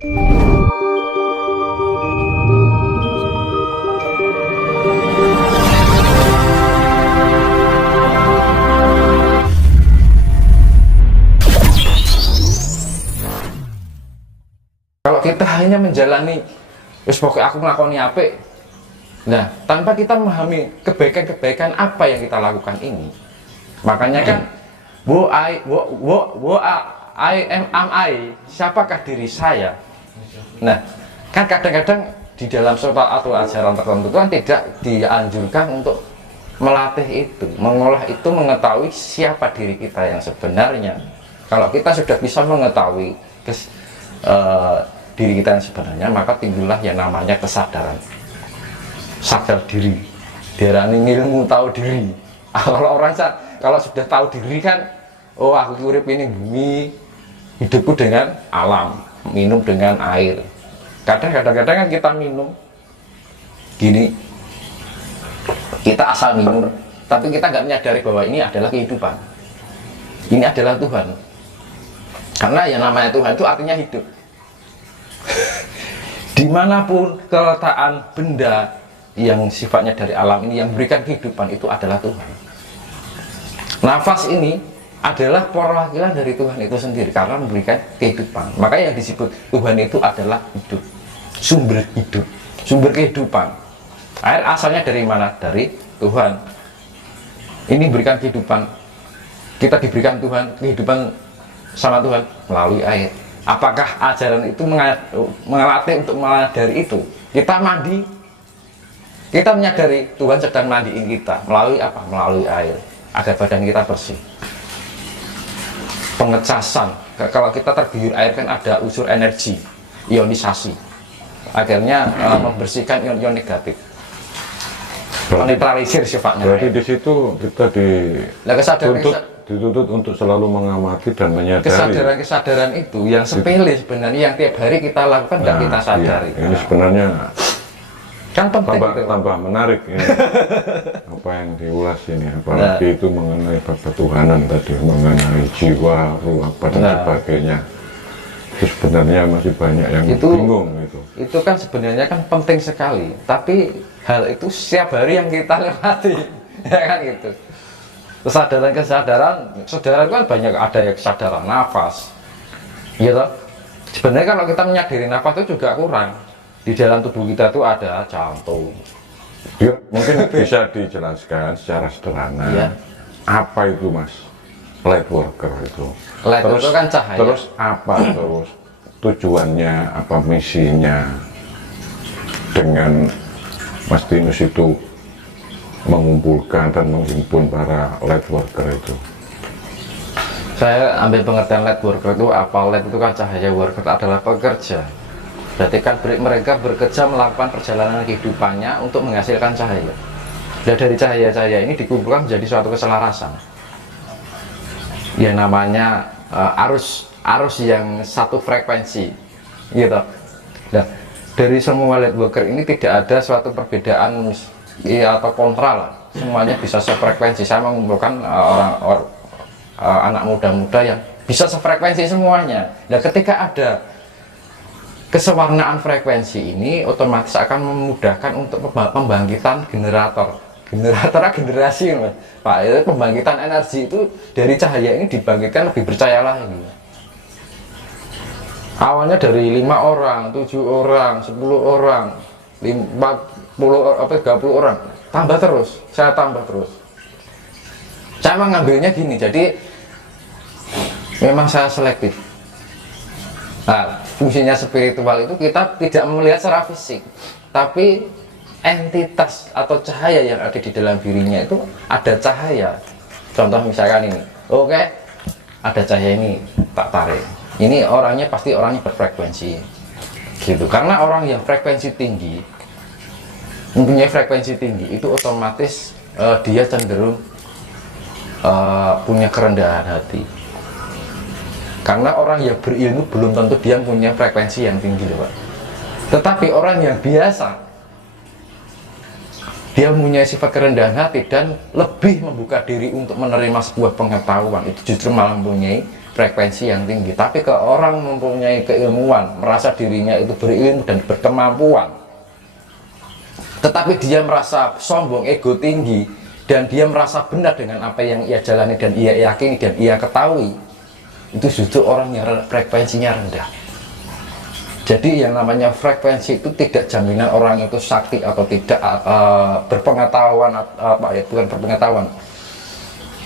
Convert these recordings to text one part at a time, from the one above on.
Kalau kita hanya menjalani, wis pokoknya aku ngelakoni apik, nah tanpa kita memahami kebaikan-kebaikan apa yang kita lakukan ini, makanya kan am I, siapakah diri saya? Nah, kan kadang-kadang di dalam suatu atau ajaran tertentu kan tidak dianjurkan untuk melatih itu, mengolah itu, mengetahui siapa diri kita yang sebenarnya. Kalau kita sudah bisa mengetahui diri kita yang sebenarnya, maka timbullah yang namanya kesadaran, sadar diri, diarani ilmu tahu diri. Kalau sudah tahu diri kan, oh aku urip ini bumi, hidupku dengan alam, minum dengan air. Kadang-kadang kan kita minum gini, kita asal minum, tapi kita nggak menyadari bahwa ini adalah kehidupan, ini adalah Tuhan. Karena yang namanya Tuhan itu artinya hidup. Dimanapun keletakan benda yang sifatnya dari alam ini, yang memberikan kehidupan itu adalah Tuhan. Nafas ini adalah perwakilan dari Tuhan itu sendiri karena memberikan kehidupan. Maka yang disebut Tuhan itu adalah hidup, sumber hidup, sumber kehidupan. Air asalnya dari mana? Dari Tuhan. Ini berikan kehidupan. Kita diberikan Tuhan, kehidupan sama Tuhan melalui air. Apakah ajaran itu mengelatih untuk menyadari itu? Kita mandi, kita menyadari Tuhan sedang mandiin kita melalui apa? Melalui air, agar badan kita bersih. Pengecasan, kalau kita terguyur air kan ada unsur energi, ionisasi, akhirnya membersihkan ion-ion negatif, menetralisir sifatnya. Berarti di situ kita dituntut untuk selalu mengamati dan menyadari kesadaran itu yang sepele sebenarnya, yang tiap hari kita lakukan dan kita sadari. Iya. Ini sebenarnya kan penting tambah menarik ini. Apa yang diulas ini, apalagi itu mengenai ketuhanan tadi, mengenai jiwa, ruh apa dan sebagainya. Itu sebenarnya masih banyak yang bingung itu. Itu kan sebenarnya kan penting sekali, tapi hal itu setiap hari yang kita lewati, ya kan gitu. Kesadaran kan banyak, ada yang kesadaran nafas, gitu. Sebenarnya kalau kita menyadari nafas itu juga kurang. Di dalam tubuh kita itu ada jantung. Ya, mungkin bisa dijelaskan secara sederhana. Ya. Apa itu Mas? Light worker itu. Light terus, itu kan cahaya. Terus apa terus tujuannya, apa misinya dengan Mas Tinus itu mengumpulkan dan menghimpun para light worker itu? Saya ambil pengertian light worker itu apa? Light itu kan cahaya, worker adalah pekerja. Berarti kan mereka bekerja melakukan perjalanan kehidupannya untuk menghasilkan cahaya. Dan dari cahaya-cahaya ini dikumpulkan menjadi suatu keselarasan. Yang namanya arus yang satu frekuensi, gitu. Nah, dari semua light worker ini tidak ada suatu perbedaan atau kontra lah. Semuanya bisa sefrekuensi. Saya mengumpulkan anak muda-muda yang bisa sefrekuensi semuanya. Nah, ketika ada kesewarnaan frekuensi ini, otomatis akan memudahkan untuk pembangkitan generasi, Pak. Pembangkitan energi itu dari cahaya ini dibangkitkan lebih bercahaya lagi. Awalnya dari 5 orang, 7 orang, 10 orang, 30 orang, tambah terus, saya tambah terus. Saya mengambilnya gini, jadi memang saya selektif. Nah, fungsinya spiritual itu kita tidak melihat secara fisik, tapi entitas atau cahaya yang ada di dalam dirinya itu ada cahaya. Contoh misalkan ini, oke, ada cahaya ini, tak tarik. Ini orangnya pasti orangnya berfrekuensi, gitu. Karena orang yang frekuensi tinggi, mempunyai frekuensi tinggi, itu otomatis dia cenderung punya kerendahan hati. Karena orang yang berilmu belum tentu dia punya frekuensi yang tinggi, loh, Pak. Tetapi orang yang biasa, dia mempunyai sifat kerendahan hati dan lebih membuka diri untuk menerima sebuah pengetahuan, itu justru malah mempunyai frekuensi yang tinggi. Tapi ke orang mempunyai keilmuan, merasa dirinya itu berilmu dan berkemampuan, tetapi dia merasa sombong, ego tinggi, dan dia merasa benar dengan apa yang ia jalani dan ia yakini dan ia ketahui, itu justru orang yang frekuensinya rendah. Jadi yang namanya frekuensi itu tidak jaminan orang itu sakti atau tidak, berpengetahuan, bukan berpengetahuan,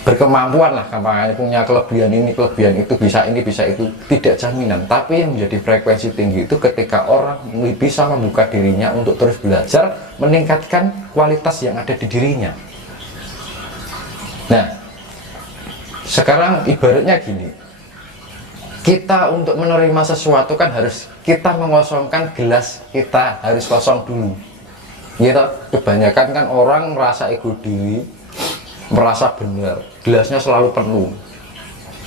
berkemampuan lah, gampangnya punya kelebihan ini, kelebihan itu, bisa ini, bisa itu, tidak jaminan. Tapi yang menjadi frekuensi tinggi itu ketika orang bisa membuka dirinya untuk terus belajar, meningkatkan kualitas yang ada di dirinya. Nah, sekarang ibaratnya gini, kita untuk menerima sesuatu kan harus kita mengosongkan gelas, kita harus kosong dulu. Gitu, kebanyakan kan orang merasa ego diri, merasa benar, gelasnya selalu penuh.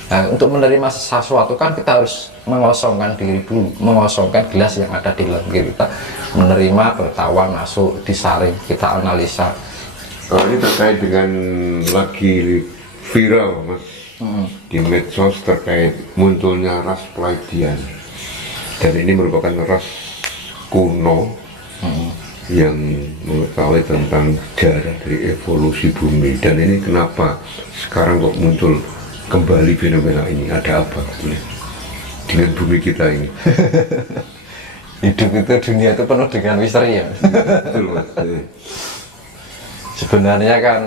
Nah, untuk menerima sesuatu kan kita harus mengosongkan diri dulu, mengosongkan gelas yang ada di dalam diri kita, menerima pengetahuan masuk, disaring, kita analisa. Oh, ini terkait dengan lagi viral mas di medsos terkait munculnya ras Pleiadian, dan ini merupakan ras kuno yang mengetahui tentang sejarah dari evolusi bumi. Dan ini kenapa sekarang kok muncul kembali fenomena ini, ada apa dengan bumi kita ini? Hidup itu, dunia itu penuh dengan misteri ya. Betul mas. Sebenarnya kan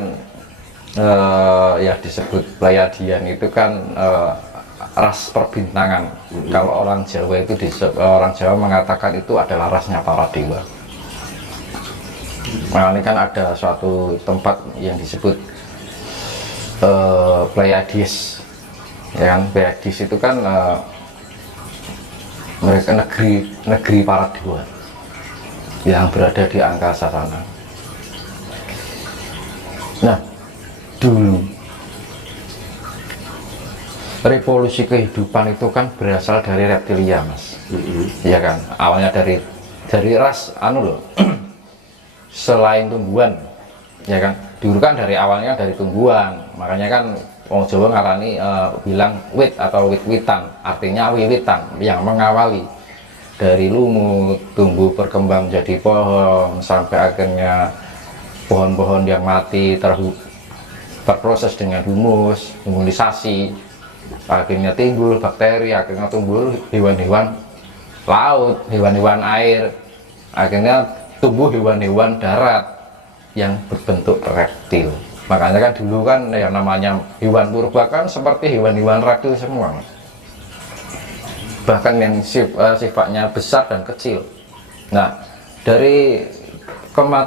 ya disebut Pleiadian itu kan ras perbintangan. Kalau orang Jawa itu orang Jawa mengatakan itu adalah rasnya para dewa. Nah, ini kan ada suatu tempat yang disebut Pleiades, ya kan? Pleiades itu kan mereka negeri para dewa yang berada di angkasa sana. Nah, dulu revolusi kehidupan itu kan berasal dari reptilia mas, ya kan? Awalnya dari ras loh. Selain tumbuhan, ya kan, dulu kan dari awalnya dari tumbuhan, makanya kan orang Jawa ngarani bilang wit atau wit-witan, artinya wiwitan yang mengawali dari lumut, tumbuh berkembang menjadi pohon, sampai akhirnya pohon-pohon yang mati berproses dengan humus, imunisasi, akhirnya timbul bakteri, akhirnya tumbuh hewan-hewan laut, hewan-hewan air, akhirnya tumbuh hewan-hewan darat yang berbentuk reptil. Makanya kan dulu kan yang namanya hewan purba kan seperti hewan-hewan reptil semua, bahkan yang sifatnya besar dan kecil. Nah, dari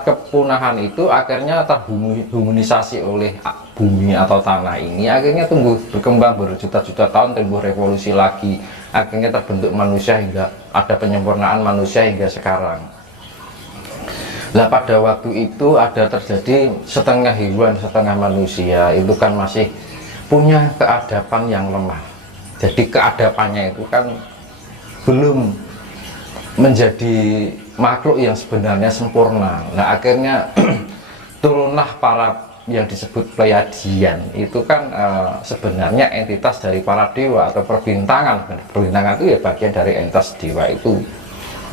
kepunahan itu akhirnya terhumanisasi oleh bumi atau tanah ini, akhirnya tumbuh berkembang berjuta-juta tahun, tumbuh revolusi lagi, akhirnya terbentuk manusia hingga ada penyempurnaan manusia hingga sekarang. Nah, pada waktu itu ada terjadi setengah hewan setengah manusia itu kan masih punya keadapan yang lemah. Jadi keadapannya itu kan belum menjadi makhluk yang sebenarnya sempurna. Nah, akhirnya turunlah para yang disebut Pleiadian. Itu kan sebenarnya entitas dari para dewa atau perbintangan. Perbintangan itu ya bagian dari entitas dewa itu.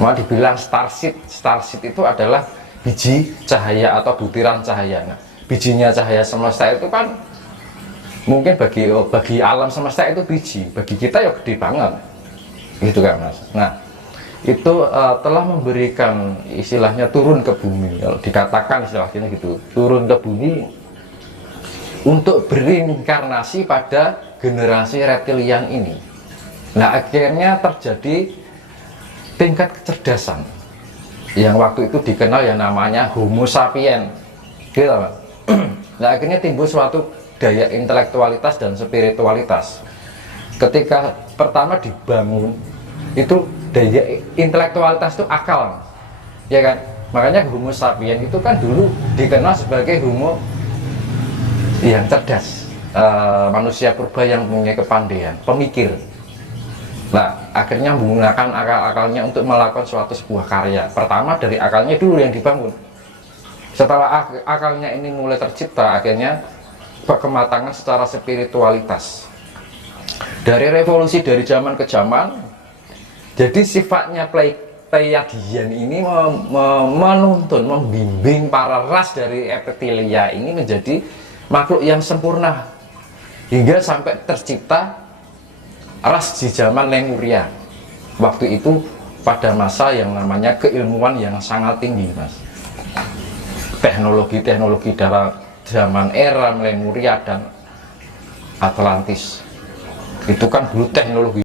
Mau dibilang starseed. Starseed itu adalah biji cahaya atau butiran cahaya. Nah, bijinya cahaya semesta itu kan mungkin bagi alam semesta itu biji, bagi kita ya gede banget, gitu kan mas. Nah, itu telah memberikan istilahnya turun ke bumi, kalau dikatakan istilahnya gitu, turun ke bumi untuk berinkarnasi pada generasi reptilian ini. Nah, akhirnya terjadi tingkat kecerdasan yang waktu itu dikenal yang namanya Homo sapien, gitu kan. Nah, akhirnya timbul suatu daya intelektualitas dan spiritualitas. Ketika pertama dibangun itu daya intelektualitas itu akal, ya kan. Makanya Homo sapien itu kan dulu dikenal sebagai Homo yang cerdas, manusia purba yang punya kepandaian, pemikir. Nah, akhirnya menggunakan akal-akalnya untuk melakukan sebuah karya. Pertama dari akalnya dulu yang dibangun. Setelah akalnya ini mulai tercipta, akhirnya kematangan secara spiritualitas. Dari revolusi dari zaman ke zaman, jadi sifatnya Pleiadian ini menuntun, membimbing para ras dari Epitheliae ini menjadi makhluk yang sempurna hingga sampai tercipta ras di zaman Lemuria. Waktu itu pada masa yang namanya keilmuan yang sangat tinggi, Mas. Teknologi-teknologi dari zaman era Lemuria dan Atlantis itu kan dulu teknologi